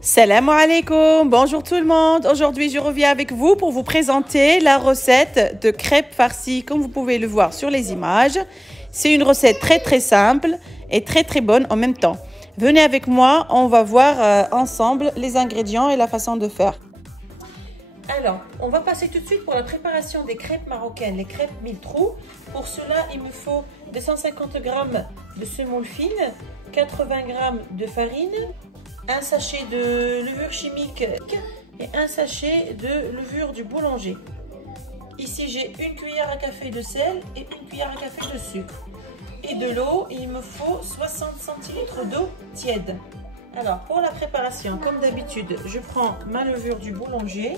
Salam alaikum, bonjour tout le monde. Aujourd'hui, je reviens avec vous pour vous présenter la recette de crêpes farcies, comme vous pouvez le voir sur les images. C'est une recette très simple et très bonne en même temps. Venez avec moi, on va voir ensemble les ingrédients et la façon de faire. Alors, on va passer tout de suite pour la préparation des crêpes marocaines, les crêpes mille trous. Pour cela, il me faut 250 g de semoule fine, 80 g de farine, un sachet de levure chimique et un sachet de levure du boulanger. Ici, j'ai une cuillère à café de sel et une cuillère à café de sucre. Et de l'eau, il me faut 60 centilitres d'eau tiède. Alors, pour la préparation, comme d'habitude, je prends ma levure du boulanger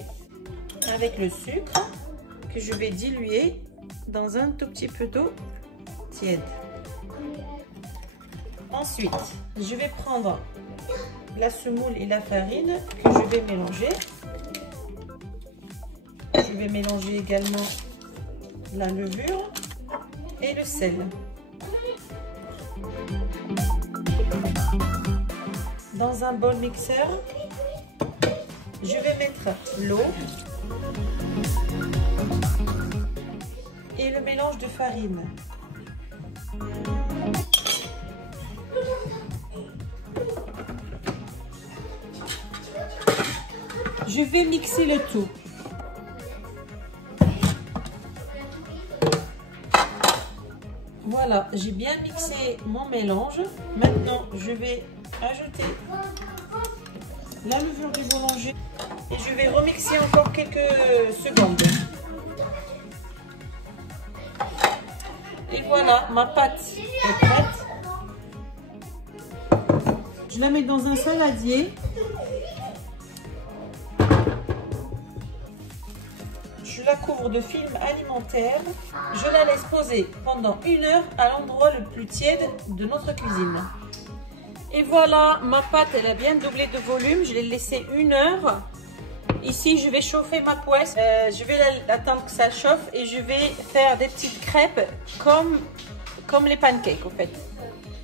avec le sucre que je vais diluer dans un tout petit peu d'eau tiède. Ensuite, je vais prendre la semoule et la farine que je vais mélanger. Je vais mélanger également la levure et le sel. Dans un bol mixeur, je vais mettre l'eau et le mélange de farine. Je vais mixer le tout. Voilà, j'ai bien mixé mon mélange. Maintenant, je vais ajouter la levure du boulanger et je vais remixer encore quelques secondes. Et voilà, ma pâte est prête. Je la mets dans un saladier. Je la couvre de film alimentaire. Je la laisse poser pendant 1 heure à l'endroit le plus tiède de notre cuisine. Et voilà, ma pâte, elle a bien doublé de volume. Je l'ai laissée 1 heure. Ici, je vais chauffer ma poêle. Je vais attendre que ça chauffe et je vais faire des petites crêpes comme les pancakes, en fait.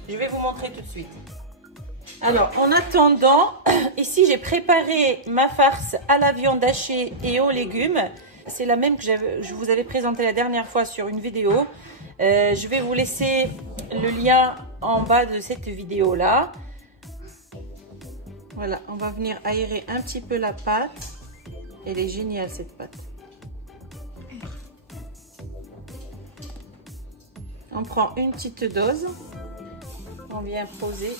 Je vais vous montrer tout de suite. Alors, en attendant, ici, j'ai préparé ma farce à la viande hachée et aux légumes. C'est la même que je vous avais présentée la dernière fois sur une vidéo. Je vais vous laisser le lien en bas de cette vidéo-là. Voilà, on va venir aérer un petit peu la pâte. Elle est géniale, cette pâte. On prend une petite dose. On vient poser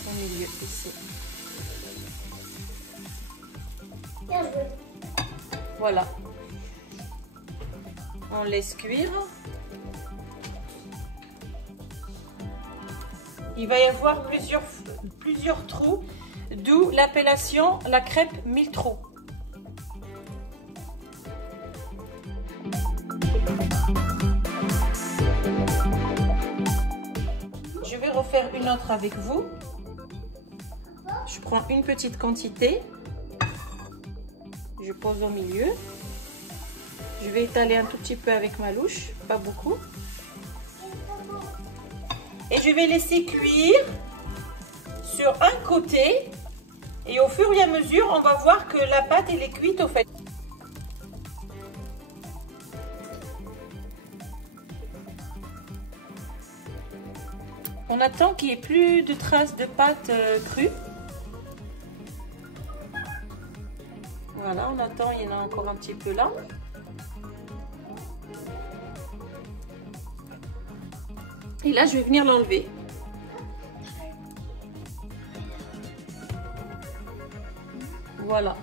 au milieu ici. Voilà. On laisse cuire. Il va y avoir plusieurs trous, d'où l'appellation la crêpe mille trous. Je vais refaire une autre avec vous. Je prends une petite quantité. Je pose au milieu. Je vais étaler un tout petit peu avec ma louche, pas beaucoup. Et je vais laisser cuire sur un côté. Et au fur et à mesure, on va voir que la pâte elle est cuite au fait. On attend qu'il n'y ait plus de traces de pâte crue. Voilà, on attend, il y en a encore un petit peu là. Et là, je vais venir l'enlever. Voilà.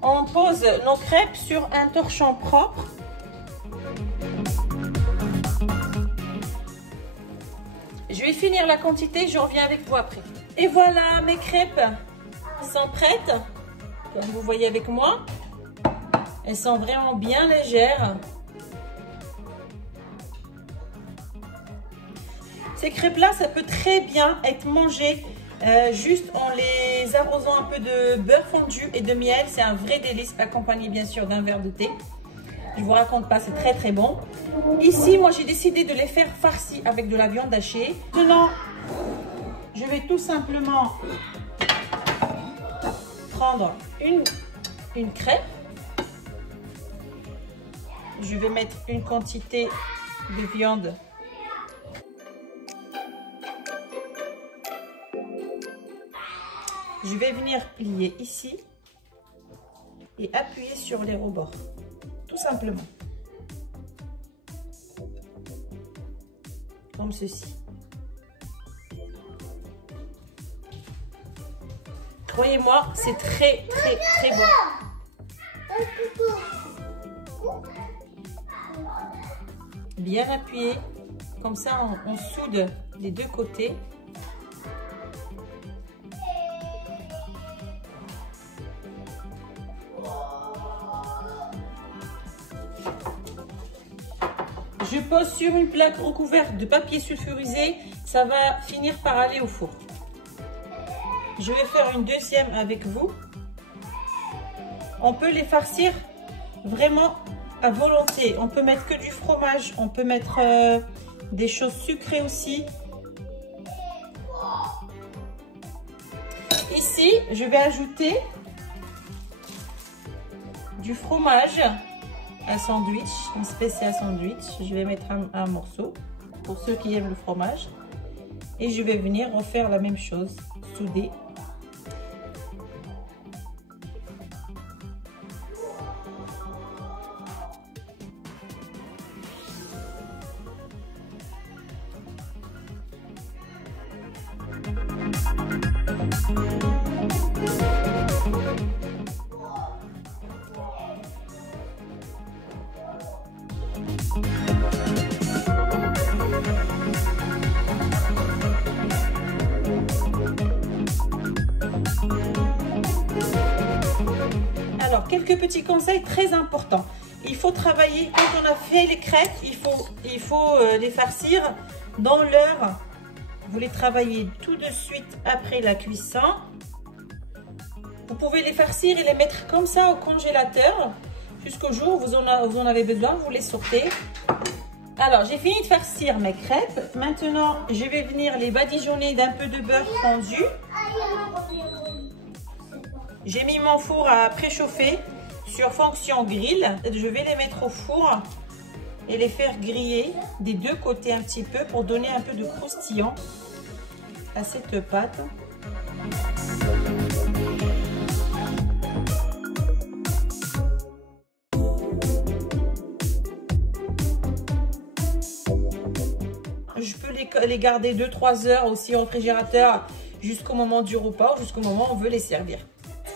On pose nos crêpes sur un torchon propre. Je vais finir la quantité, je reviens avec vous après. Et voilà, mes crêpes sont prêtes. Comme vous voyez avec moi, elles sont vraiment bien légères. Ces crêpes-là, ça peut très bien être mangé juste en les arrosant un peu de beurre fondu et de miel. C'est un vrai délice, accompagné bien sûr d'un verre de thé. Je vous raconte pas, c'est très très bon. Ici, moi j'ai décidé de les faire farcis avec de la viande hachée. Maintenant, je vais tout simplement prendre une crêpe. Je vais mettre une quantité de viande. Je vais venir plier ici et appuyer sur les rebords, tout simplement, comme ceci. Croyez-moi, c'est très très très bon. Bien appuyé, comme ça on soude les deux côtés. Je pose sur une plaque recouverte de papier sulfurisé, ça va finir par aller au four. Je vais faire une deuxième avec vous. On peut les farcir vraiment à volonté. On peut mettre que du fromage, on peut mettre des choses sucrées aussi. Ici, je vais ajouter du fromage à sandwich, une spéciale sandwich. Je vais mettre un morceau pour ceux qui aiment le fromage. Et je vais venir refaire la même chose, souder. Alors, quelques petits conseils très importants. Il faut travailler, quand on a fait les crêpes, il faut les farcir dans l'heure. Vous les travaillez tout de suite après la cuisson. Vous pouvez les farcir et les mettre comme ça au congélateur jusqu'au jour où vous en avez besoin, vous les sortez. Alors, j'ai fini de farcir mes crêpes. Maintenant, je vais venir les badigeonner d'un peu de beurre fondu. J'ai mis mon four à préchauffer sur fonction grill. Je vais les mettre au four et les faire griller des deux côtés un petit peu pour donner un peu de croustillant à cette pâte. Je peux les garder 2-3 heures aussi au réfrigérateur jusqu'au moment du repas ou jusqu'au moment où on veut les servir.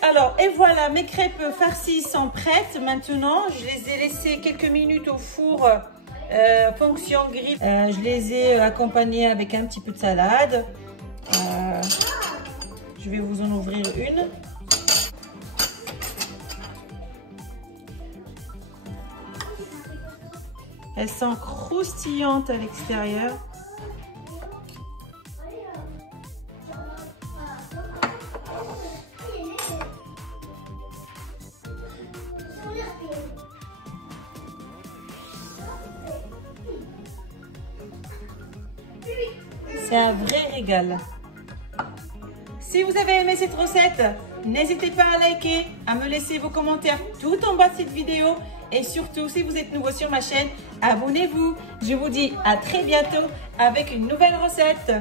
Alors, et voilà, mes crêpes farcies sont prêtes. Maintenant, je les ai laissées quelques minutes au four fonction grill. Je les ai accompagnées avec un petit peu de salade. Je vais vous en ouvrir une. Elles sont croustillantes à l'extérieur. C'est un vrai régal. Si vous avez aimé cette recette, n'hésitez pas à liker, à me laisser vos commentaires tout en bas de cette vidéo. Et surtout, si vous êtes nouveau sur ma chaîne, abonnez-vous. Je vous dis à très bientôt avec une nouvelle recette.